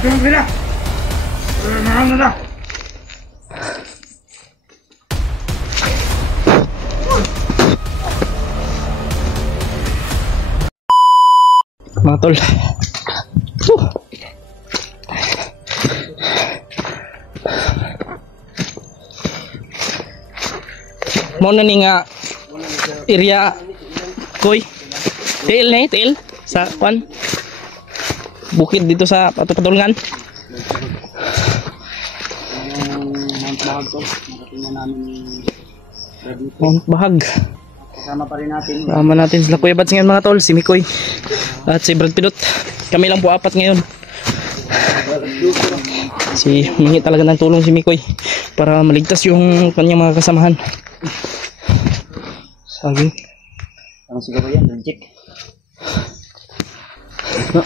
Tulong sila! Marami na! Mga tol. Mo na ni nga area koy. Tail na tail sa kwan. Bukid dito sa patulungan. Mount Bahag. Kasama pa rin natin. Kasama natin sila Kuya Bats ngayon mga tol, si Mikoy at si Brad Pilot. Kami lang po apat ngayon. Mingi talaga ng tulong si Mikoy para maligtas yung kanyang mga kasamahan. Sabi. Ano siguro yan? Logic. No.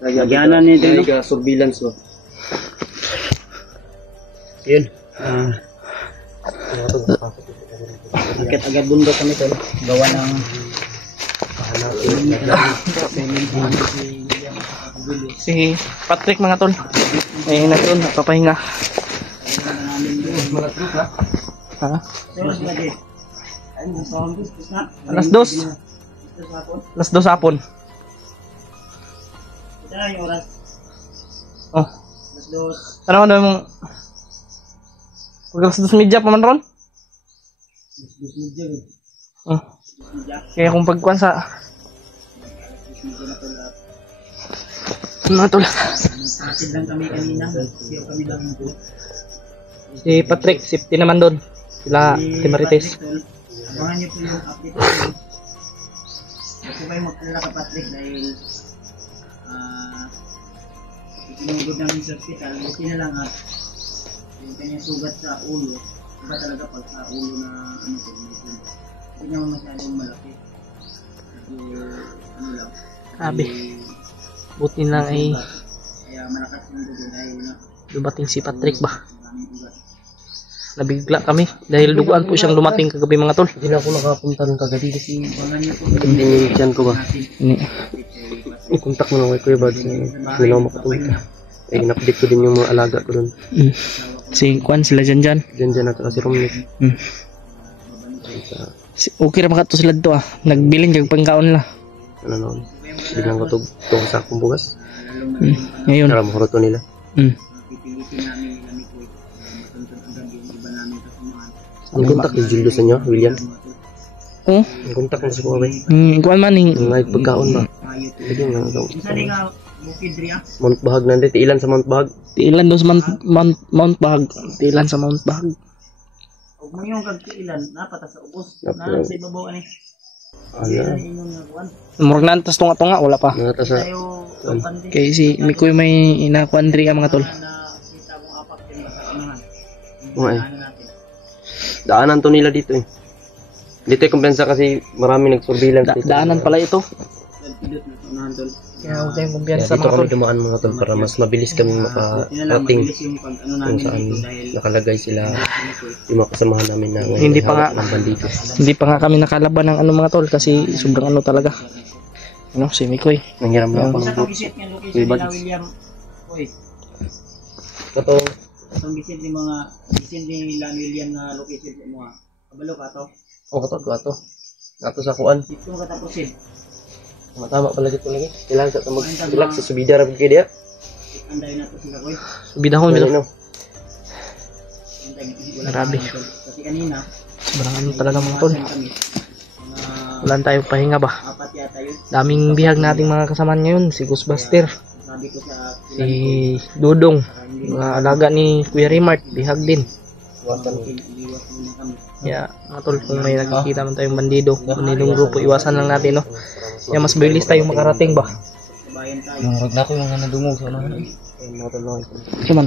Lagyanan nito. Surveillance mo. Yun. Agad bundok kami tol. Gawa ng Si Patrick mga tol. Eh na tol, napapahinga. Ha? Alas 2. Alas 2 hapon. Ito yung oras. Oh. Alas 2. Ano ano mong alas 2:30 pa man ron? Oh. Kaya kung pagkuhan sa mga tol. Asid lang kami kanina. Siyaw kami lang po. Si Patrick, safety naman doon. Sila si Marites. Abangan niyo po yung update ko. Kasi kayo magkalala ka Patrick dahil itinugod namin sa hospital. Buti na lang at yung kanyang sugat sa ulo. Iba talaga pag sa ulo na ano po. Hindi naman masyadong malaki. Ano lang. Sabi. Buti lang ay kaya malakas yung dugo dahil na dumating si Patrick ba? Nabigla kami dahil duguan po siyang dumating kagabi mga tol. Hindi na ako nakapunta ng kagabi kasi abangan niyo po hindi dyan ko ba. Ini. I-contact mo na kay Kuya Bad. Hindi na ako makatulog. Eh, in-update ko din yung mga alaga ko doon. Si Kwan sila dyan. Dyan at si Romney. Okay ra makato sila to ah. Nagbilin kag pangkaon la. Ano noon. Biglang ko itong sakong bugas. Ngayon. Para makuruto nila. pipilitin namin kami po matuntun agad yung iba namin kasamahan. Ang kontak ni Julio sa inyo, William? Oh? Ang kontak mo sa kuha ba? Kuwan man eh. Ang ngayot pagkaon ba? Sige nga. Sali nga, bukid rin ah. Mount Bahag nandito. Ilan sa Mount Bahag? Tiilan doon sa Mount Bahag. Tiilan sa Mount Bahag. Huwag mo yung kagtiilan, napata sa ubos. Na sa ibabaw ani. Ala. Murag na tas tunga-tunga wala pa. Nangata sa... Kay si Mikoy may inakuan diri ang mga tol. Oo eh. Daanan to nila dito eh. Dito ay kumpensa kasi marami nag-surveillance dito. Daanan pala ito. Kaya huwag tayong kumpiyansa Dito mga kami tol. dumaan mga tol para mas mabilis kami makarating kung saan nakalagay sila yung mga kasamahan namin na ngayon Hindi pa nga. ng bandito. Hindi pa nga kami nakalaban ng ano mga tol kasi sobrang ano talaga. Ano si Mikoy. Nanghiram lang ako ng Sa boot. gisit ng location nila William. Oy, Ito, itong gisit ni mga gisit ni William na location mo ah. Kabalo ka to. oh kato. Ato sa kuan. Dito mo katapusin. Tama pala dito lagi. Kailangan ka mag-relax sa subida ra pud kay dia. Anday na to sila koy. Bidahon bitaw. Ano? Grabe. Kasi kanina, Sobrang ano talaga mga tol. kami. Wala tayong pahinga ba. Apat yata yun. Daming bihag nating mga kasamahan ngayon. Si Ghostbuster. Sabi ko sa Si Dudong. Mga alaga ni Kuya Rimart. Bihag din. Wasan. iwas muna kami. Kaya mga tol kung may nakikita man tayong bandidong grupo iwasan lang natin no. Kaya mas bilis tayong makarating ba. Sabayan tayo. Wag na ko yung ano dumog sa ano. Mga tol lang. Kuman.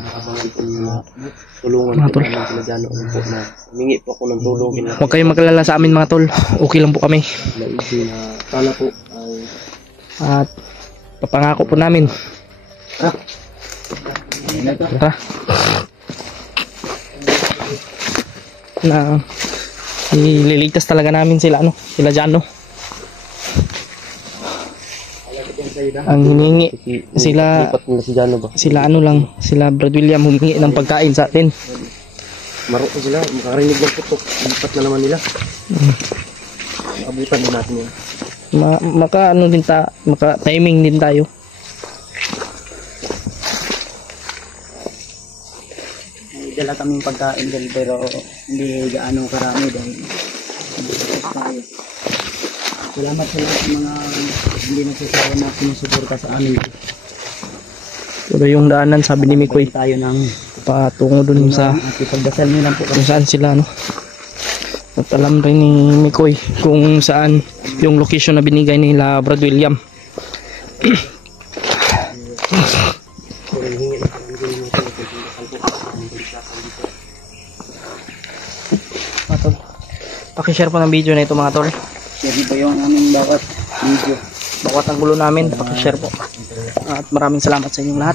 Tulungan Mga ko tol. naman sila dyan po na humingi po ako ng tulong kina Huwag kayong magalala sa amin mga tol. Okay lang po kami. Laisi na sana po ay At papangako po namin. Tara. Na ililigtas talaga namin sila ano, sila Jano. Ang hiningi sila, Lipat nila si Jano ba? sila ano lang, sila Brad William humingi ng pagkain sa atin. Maro ko sila, makarinig ng putok. Lipat na naman nila. Abutan din natin yan. Maka ano din maka timing din tayo. May dala kaming pagkain din pero hindi gaano karami dahil tayo. Salamat sa lahat ng mga hindi nagsasawa na sumusuporta sa amin. Pero yung daanan sabi ni Mikoy Tayo ng patungo dun sa at ipagdasal nyo lang po kung saan sila no. At alam rin ni Mikoy kung saan yung location na binigay nila Brad William. Mga tol, pakishare po ng video na ito mga tol. Sige po yung aming bawat video. Bawat ang gulo namin, pakishare po. At maraming salamat sa inyong lahat.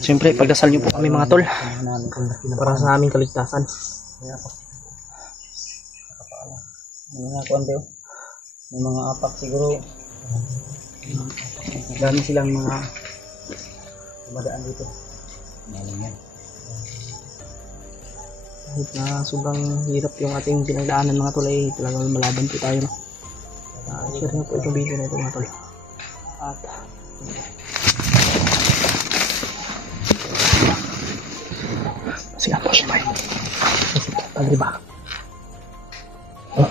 Siyempre, pagdasal niyo po kami mga tol. Para sa aming kaligtasan. May mga kuwante oh. May mga apak siguro. Dami silang mga dumadaan dito. Maling yan. Kahit na sobrang hirap yung ating pinagdaanan mga tol ay talagang malaban po tayo no? Share nyo po itong video na ito mga tol. At sige po siya tayo. Pagdi ba? Oh.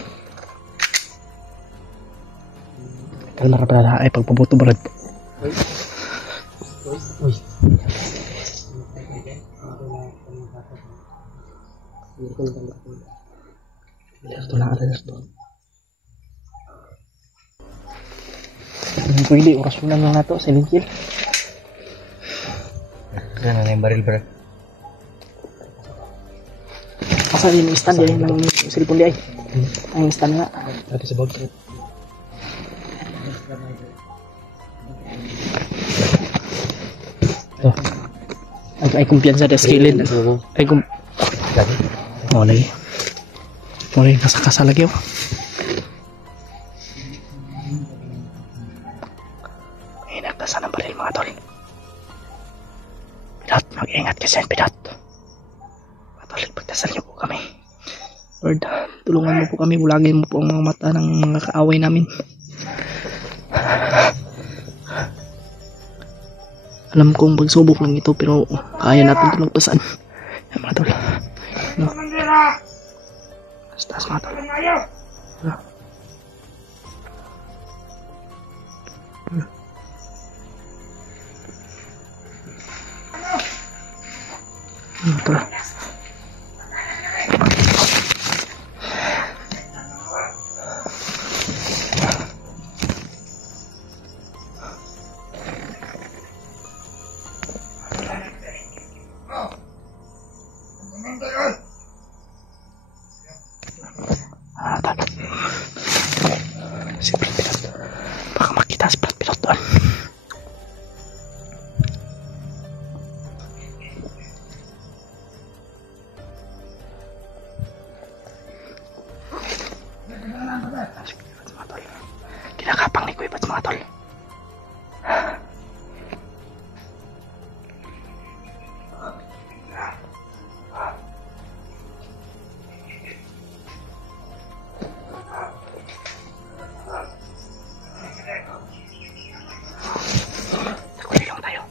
Kalma ka pala ay pagpabuto barad. Uy. Ito lang ada ito. Ang pwede, oras mo lang nga ito, Silent Hill. Yan na yung baril bro. Asa yung stand yan ng cellphone di ay. Ang stand nga. Dati sa bag. Ito. Ay kumpiyansa da skilled. Ay Mulai. Mulai kasa-kasa lagi oh. Inagdasan ng baril mga tol. Pilot, mag-ingat kasi yan pilot. Mga tol, pagdasal niyo po kami. Lord, tulungan mo po kami. Bulagin mo po ang mga mata ng mga kaaway namin. Alam kong pagsubok lang ito pero kaya natin ito lagpasan. Yan mga tol. No. Taas mga tol. No. Tol. Si pilot. Baka makita si pilot doon. Kinakapang ni Kuya Bats mga tol. Nagkulilong tayo.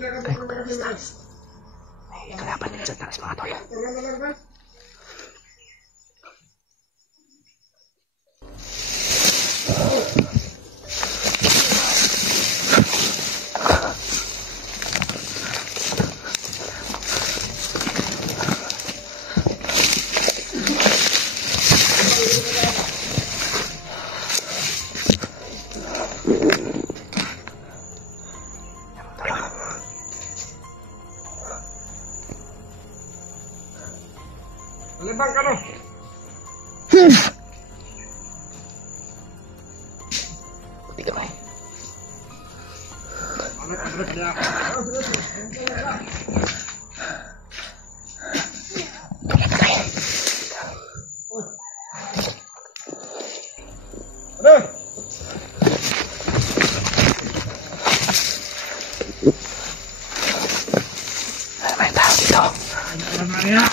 Tayo ko pala sa taas. May kalaban din sa taas mga tol. May tao dito. Okay na.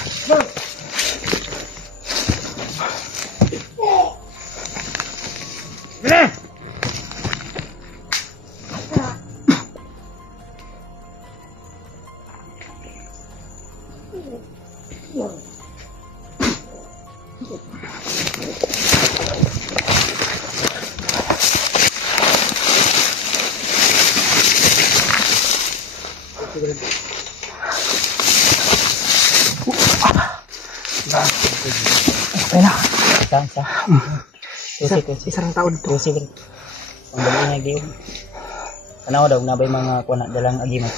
Isa. Isang tao dito. Tusi bro. Ang dali nga giyo. Ano daw nabay mga kuan na dalang agimat.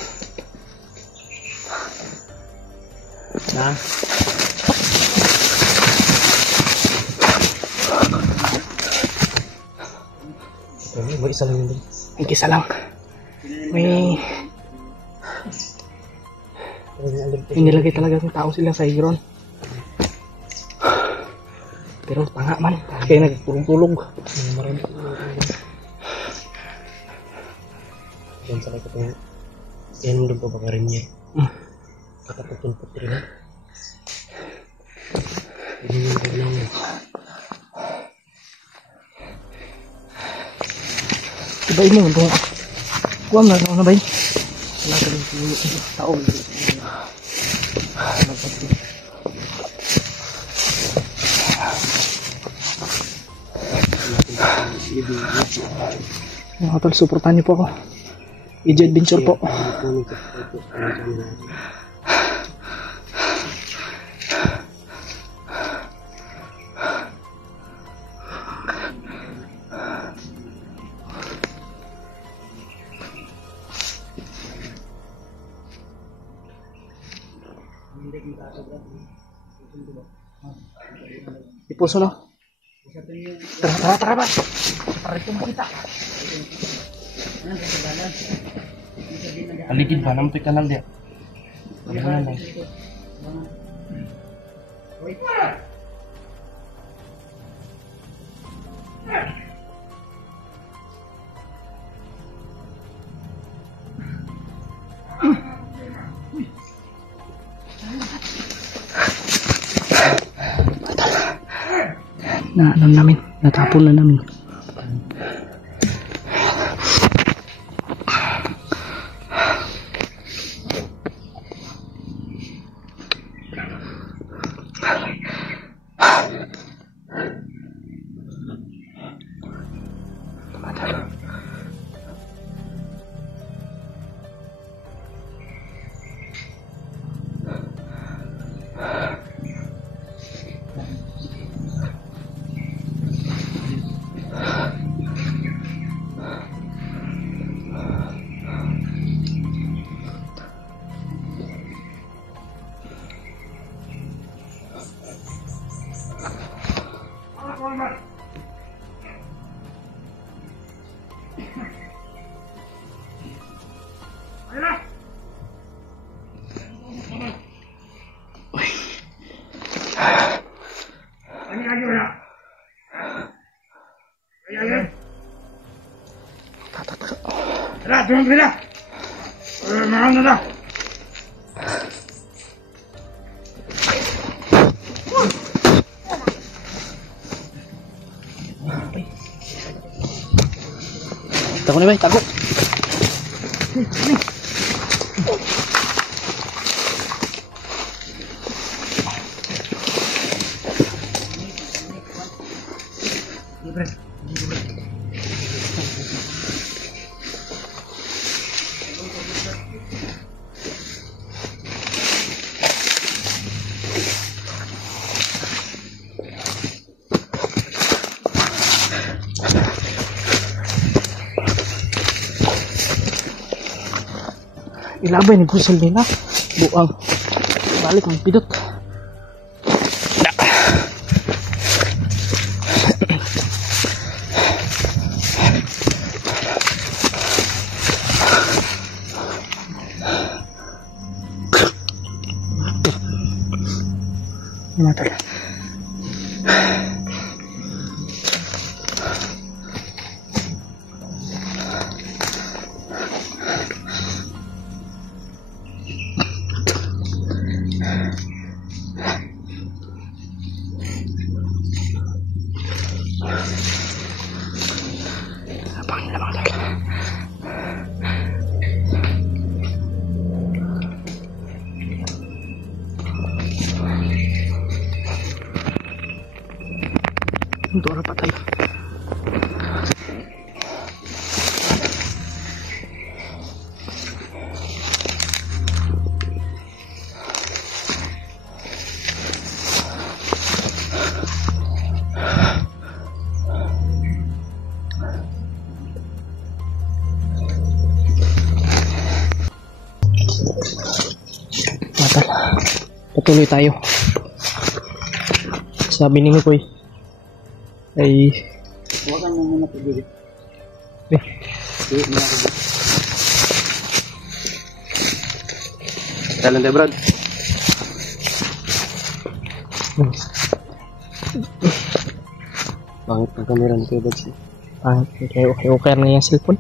Na. May isa lang yun. Isa lang. May inilagay talaga ng tao sila sa higron. Pero tanga man. Kaya nagtulog-tulog. Marami. Yan sa likod ng... Yan doon pa baka rin niya. Kakatutulpot rin ha. Hindi yung kailang. Ibain mo ito. Kuwam na ba yun? Wala ka rin tao. Mga tol, supportan niyo po ako. EJ Adventure po. Ipuso no? Tara ba? Tara kita. Aligid ba? Namutoy ka lang dia. Ano lang. Na ano namin, natapon na namin. Tako na ba? Tako. Ilabay ni pusol nila. Buang. Balik ang pidot. Mga tol. Abang nila mga tol. Untuk rapat tayo. Matal. Patuloy tayo. Sabi ni Koy ay Huwakan mo muna pagigit. eh, Pagigit mo ako. Jalan tayo, Brad. Pangit ang kamera ni Kuya Buds. okay na yung cellphone.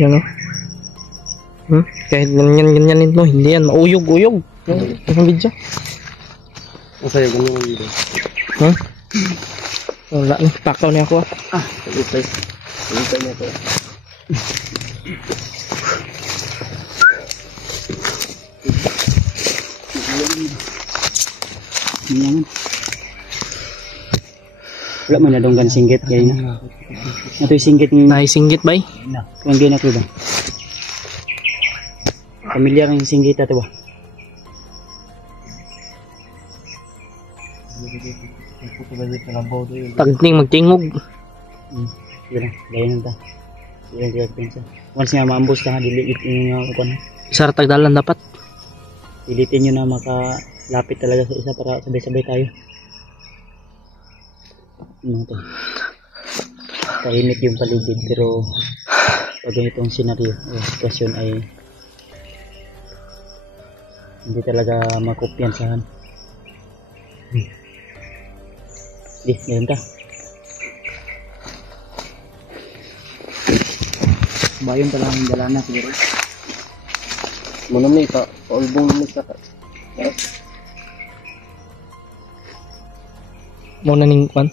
Yan o. Kahit ganyan ito, hindi yan mauyog-uyog yung video. Ang sayo, ganyan ang video. Wala na, pakaw niya ako. Sabitay. Sabitay niya ito. Yan. Wala man na donggan singgit kayo na. Ito yung singgit ng Naisinggit ba eh? Kung gina ko ba? Pamilyar ng singgit ito ba? Tagning magtingog. Sige lang, layan ta. Sige lang pinsa. Once nga maambos ka, diliit nyo nga ako na. Isa ra tagdalan dapat. Dilitin nyo na makalapit talaga sa isa para sabay-sabay tayo. Ano to? Tahimik yung paligid pero pag ganitong senaryo o sitwasyon ay hindi talaga makumpiyansahan. Di, ganun ka. Bayon pala ang dalana siguro. Muna may ka. Paulbong naman ka. Muna ning kwan.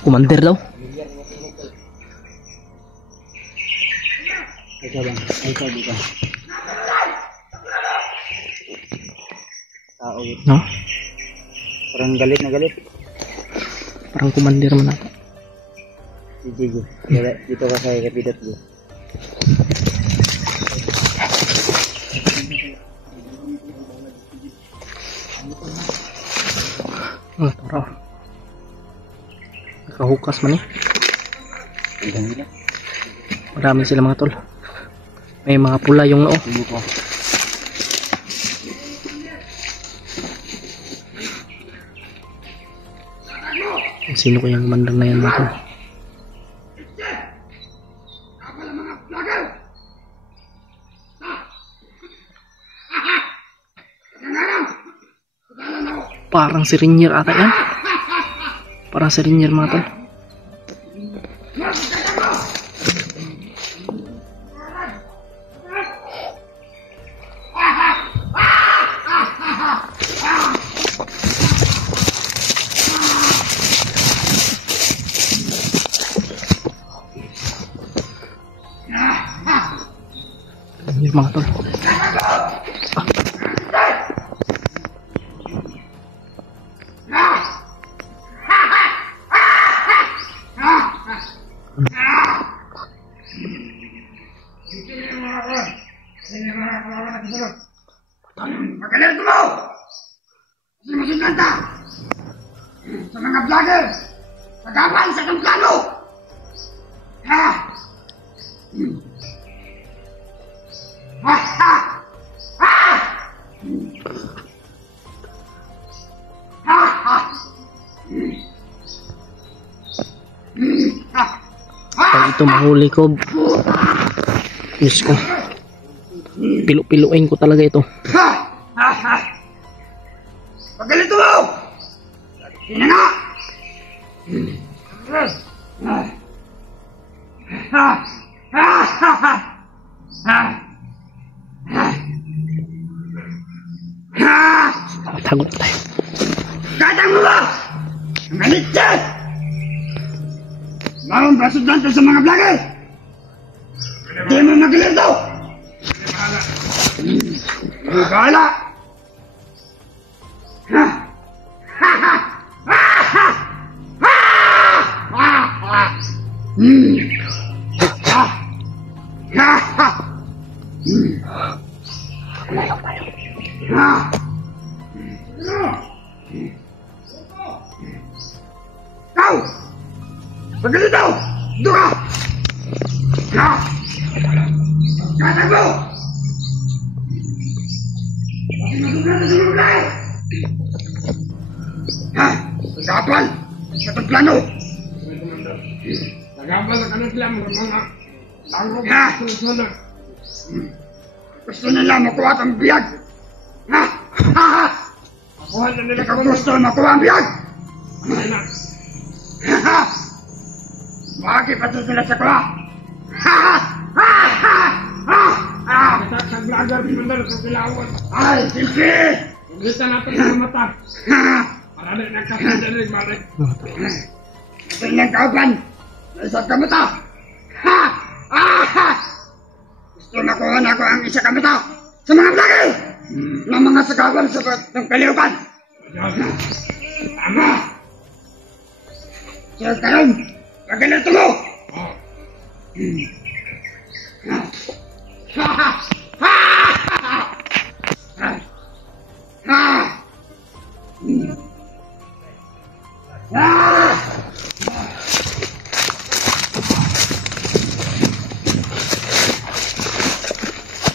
Kumandir daw. Ay sabang, ay sabi ka. Tao yun. No? Parang galit na galit. Parang kumandir man ako. Sige, dito ka sa kapitat ko. Tara. Nakahukas man eh. Marami sila mga tol. May mga pula yung noo. Sino kayang mandang na yan mga tol? Parang si Rainier ata yan. Parang si Rainier mga tol. Rainier mga tol. Magaling mo! Kasi masinanta! Sa mga vlogger! Nagabay sa kang plano! Ha! Ha! Ha! Ha! Ha! Ha! Pag ito mahuli ko, Diyos ko, pilu-piluin ko talaga ito. Pagkalito mo! Sino nga? Tago na tayo. Gatang mo ba? Malit dyan! Bawang basudante sa mga vlogger! Hindi mo maglito! Hindi bahala! Kau! Pagkalito! Doon ka! Gatang mo! Tagapal! Sa plano! Tagapal na kanot lang mga langro Ha? sana. Gusto nila makuha ang biyag! Ha? Ha? Ha? Kuha na nila Ikaw gusto makuha ang biyag! na. Ha? Ha? Bakit pa sila sa kuha? Ha? Ha? Ha? Ha? Ha? Ha? Sa vlogger pinundar sa Silawan. Ay, simpi! Kita natin sa mata. Ha? Para na nagkasundan rin balik. Ito yung kaupan! Sa isang kamata! Ha? Ha? Ha? Gusto makuha na ako ang isa kamata sa mga vlogger! Ng mga sagawan sa ng kaliukan! Tama. Sir Karon, pagkalito mo! Ha! Ha! Ha! Ha! Ha! Ah!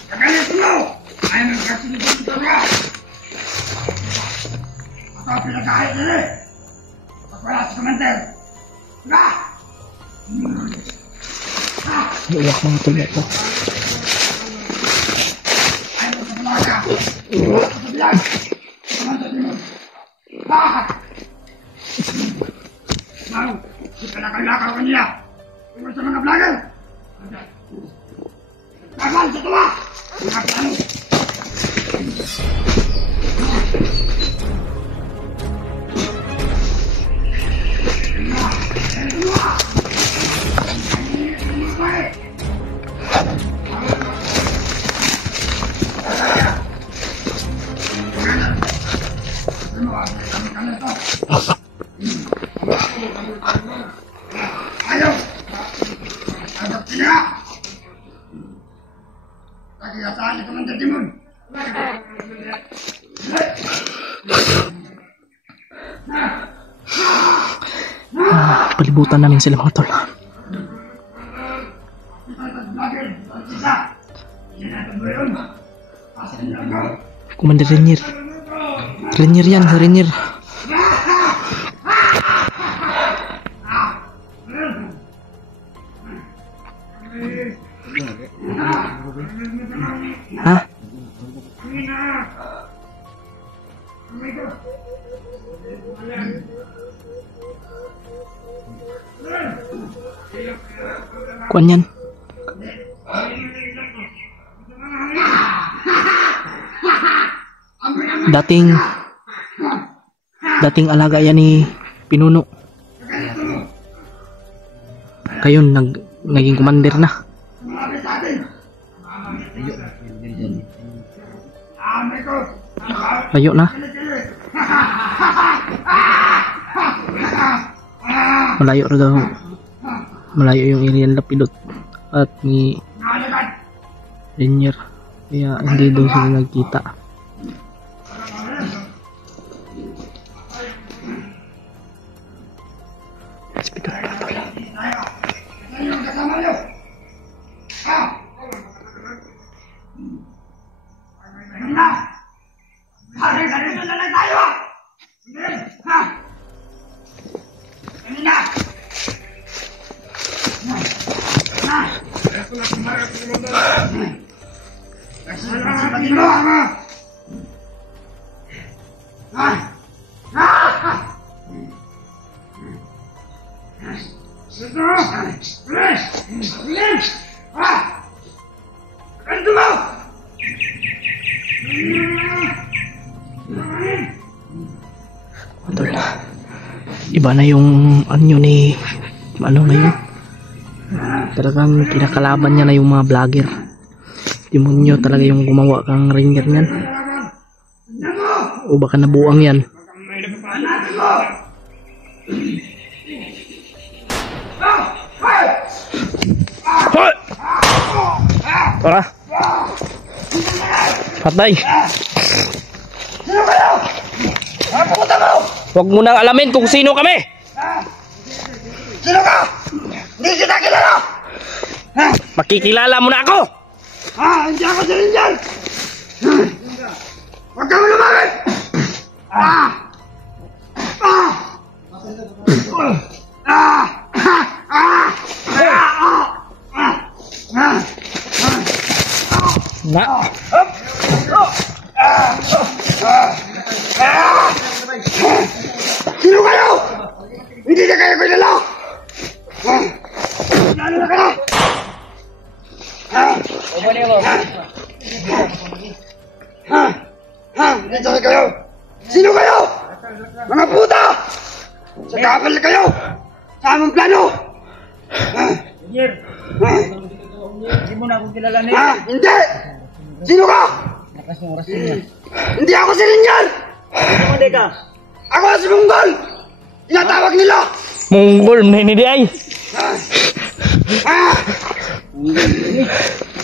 Pagkalito mo! Ay, nagkasilipin ito nga! Ito ang pinagkahit nila eh! Pag wala sa komenter! Nga! Iyak mga tuloy ito. Ay, sa mga sa bilang! Komenter din mo! Ah! Mau, di kalakaw ko niya! Tungkol sa mga vlogger! Tagal sa tuwa! Mga plano! Ayo! Agak sila! Kagiyataan ni Commander Dimon! Palibutan namin sila mga tol. Vlogger! Sisa! Hindi natin ba yun? Pasin lang ako! Commander Rainier. Rainier yan, Rainier. Ha? Kuan yan. Dating alaga yan ni Pinuno. Kayo naging commander na. Malapit sa atin! Amay ko! Layo na. Malayo na daw. Malayo yung alien lapidot at ni Nalagad! Rainier. Kaya hindi daw sila nagkita. Hospital na tol. Ito yung kasama niyo! Ha? Ganun na! Hari-hari na lang tayo! Ha? Ganun na! Gusto na kumarap sa Commander. Sabatin mo, ama! Ito! Bilis! Bilis! Ganto mo! Idol, iba na yung anyo ni ano na yun. Talagang kinakalaban niya na yung mga vlogger. Demonyo talaga yung gumawa kang ringer niyan. O baka nabuang yan. Hoy! Tara! Patay! Sino kayo? Ang puta mo! Huwag mo nang alamin kung sino kami! Sino ka? Hindi kita kilala! Makikilala mo na ako! Hindi ako si Rinjan! Huwag kang lumapit! Na! Sino kayo? Hindi na kayo kilala! Lalo na kayo! Dito na kayo! Sino kayo? Mga puta! Sa kapal kayo! Sa aming plano! Hindi mo na akong kilala na Hindi! Sino ka? Hindi ako si Rinjan! Hindi ka. Ako si Munggol! Tinatawag nila! Munggol na hindi ay!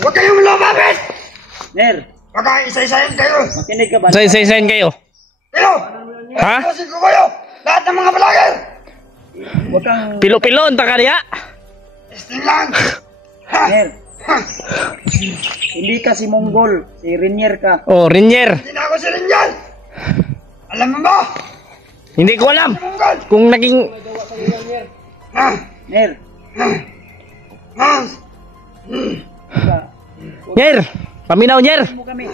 Huwag kayong lumapit! Ner, Huwag kayong isa-isahin kayo! makinig ka ba? Say kayo! Kayo! Ha? Tapusin ko kayo! Lahat ng mga vlogger! Huwag kang... Pilo-pilo ang takariya! Testing lang! Ner, hindi ka si Monggol. Si Rinier ka. Oh, Rinier! Hindi na ako si Rinjan! Alam mo ba? Hindi ko alam Si Munggol! kung naging... Ner, Nyer! Paminaw, Nyer! mo kami.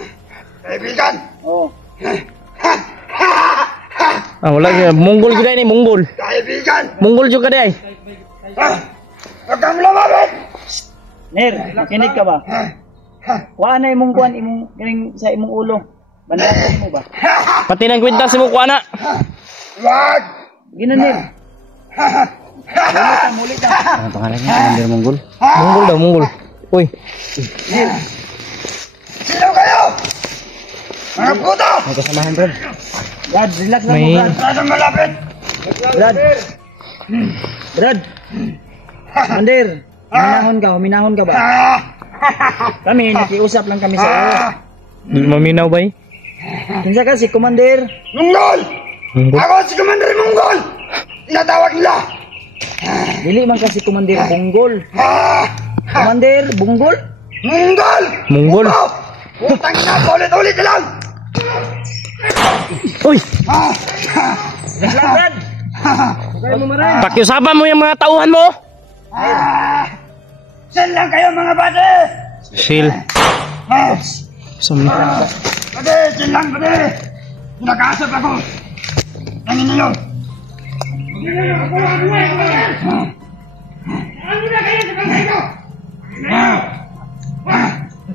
Kaibigan! Oo. Ah, wala ka. Munggol juga ini, munggol. Kaibigan! Munggol juga day. Huwag kang lumapit! Ner, makinig ka ba? Kuha na imong kuhan, sa imong ulo. Bandasan mo ba? Pati nang kwintas mo ko ana. Huwag! Gina, Ner. Mulit ka. Ano pangalan niya? Commander Munggol? Munggol daw, munggol. Uy. Sino kayo? Mga puto! May kasamahan, Brad. Brad, relax lang mo, May... Brad. Huwag kang malapit! Brad. Brad. Commander, huminahon ka ba? Kami, nakiusap lang kami sa iyo. Di maminaw ba eh? Kinsa ka si Commander? Munggol! Munggol? Ako si Commander Munggol! Tinatawag nila! Dili man ka si Commander Bunggol. Commander Bunggol? Munggol! Munggol? Putang ina, ulit-ulit na lang! Uy! Relax lang, Brad. Huwag mo maray. Pakiusapan mo yung mga tauhan mo! Saan lang kayo mga bate? Shield. Saan mo? Bate, saan lang bate? Pinakaasap ako! Tangin na yun!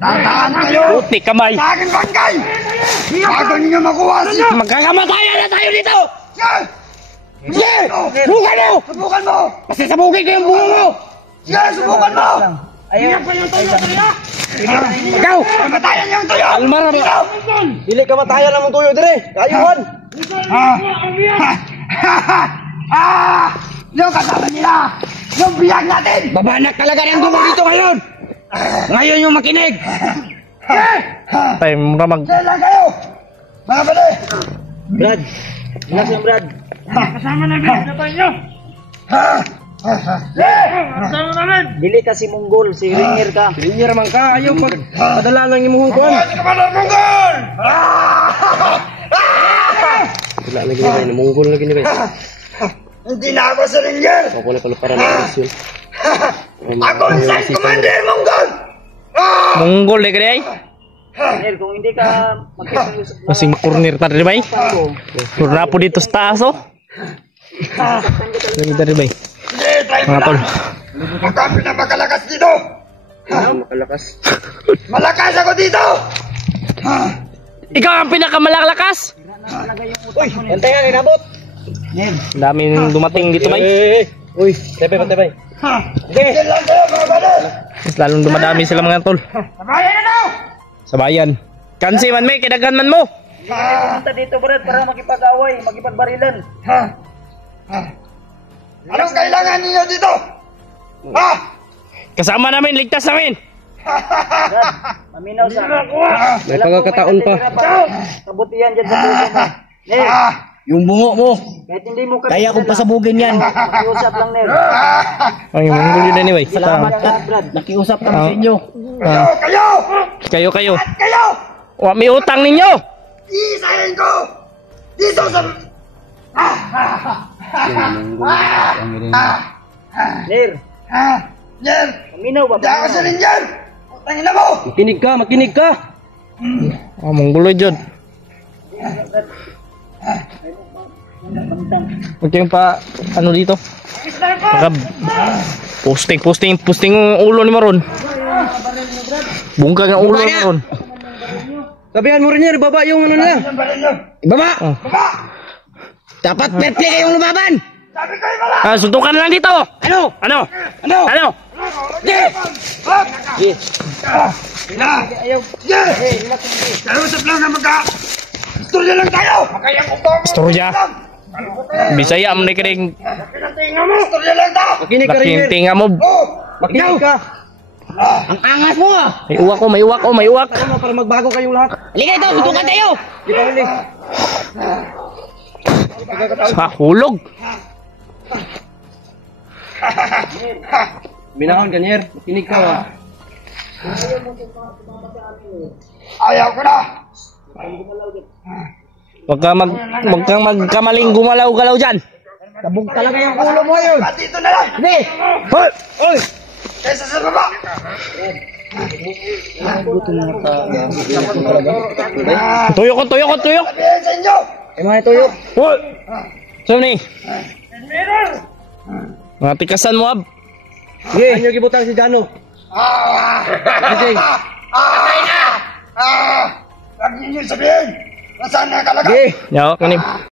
Tandaan kayo! Puti kamay! Sa akin bangkay! Bago ninyo makuha si... Magkakamatayan na tayo dito! Sige! Subukan mo! Subukan mo! Kasi sabugin ko yung bungo mo! Sige, subukan mo! Ayaw. Ikaw! Kamatayan yung tuyo! Almara ba? Dili ka matayan namang tuyo dire. Kayuhan. Yung kasama nila! Yung biyag natin! Babanak talaga ng dumo dito ngayon! Ngayon yung makinig! Tay, mura mag... Saan lang kayo? Mga bali! Brad. Relax lang, Brad. Kasama na binigatan nyo! Kasama namin! Dili ka si Monggol, si Rinier ka. Rinier man ka, ayaw pag padala lang yung muhong kuhan. Si Commander Munggol! Wala lagi na kayo, munggol lagi na kayo. Hindi na ako si Ranger! Ako na pala para na yun. Ako ang Science Commander Monggol! Monggol deh kaya ay. Nel, kung hindi ka magkipag-usap na Masing corner tadi bay. Purna po dito sa taas oh. Lagi tadi bay. Sige, try mo Mga tol. lang. Ako ang pinapakalakas dito. Makalakas. Malakas ako dito! Ikaw ang pinakamalakas. Uy, antay nga, inabot. Nel, Daming dumating dito bay. Uy, tebay pa tebay. Sige lang kayo mga badal! Mas lalong dumadami sila mga tol. Sabayan na daw! Sa bayan. Kansi man may kidagan man mo. punta dito, Brad, para makipag-away, makipagbarilan. Anong kailangan niyo dito? Ha? Kasama namin, ligtas namin. Brad, maminaw sa May pagkakataon pa. kabutihan dyan sa puso mo. Nel, Yung bungo mo, kahit hindi mo kaya kong pasabugin yan. makiusap lang, Nel. Ay, monggol yun anyway. Salamat ka, Brad. nakiusap kami sa inyo. Kayo! Kayo. Kayo! Wa may utang ninyo. Isahin ko! Dito sa... Nel, Yan! maminaw ba? Hindi ako sa rinyan! Tangin na mo! Makinig ka. Monggol yun. Huwag kayong pa, ano dito? Baka posting ang ulo ni Maron. Bungkag ang ulo ni Maron. Sabihan mo rin yan, ibaba yung ano nila. Ibaba! Oh. Dapat fair play kayong lumaban! Suntukan lang dito. Ano? Ano? Kausap lang na Istorya lang tayo! Makayang upo mo! Istorya. Bisaya mo na kinig. Pinatinga mo! Istorya lang tayo! Makinig ka rin yan. Laking mo. Oh! Makinig ka. Ang angas mo ah! May uwak. Ano, para magbago kayong lahat. Halika ito, suntukan tayo! Kita ulit. Sa hulog. Binahon kanyer. Makinig ka. Ayaw ko na! Huwag kang magkamaling gumalaw-galaw dyan. Tabog talaga yung ulo mo yun! Dito na lang! Hindi! Hoy! Kaysa sa baba! Tuyok. Sabihin sa inyo! Hoy! So ni. Mga tikasan mo ab. Sige. Ano gibutang si Jano? Patay na! Huwag ninyo sabihin! Nasaan na kalaga? Yaw kanim.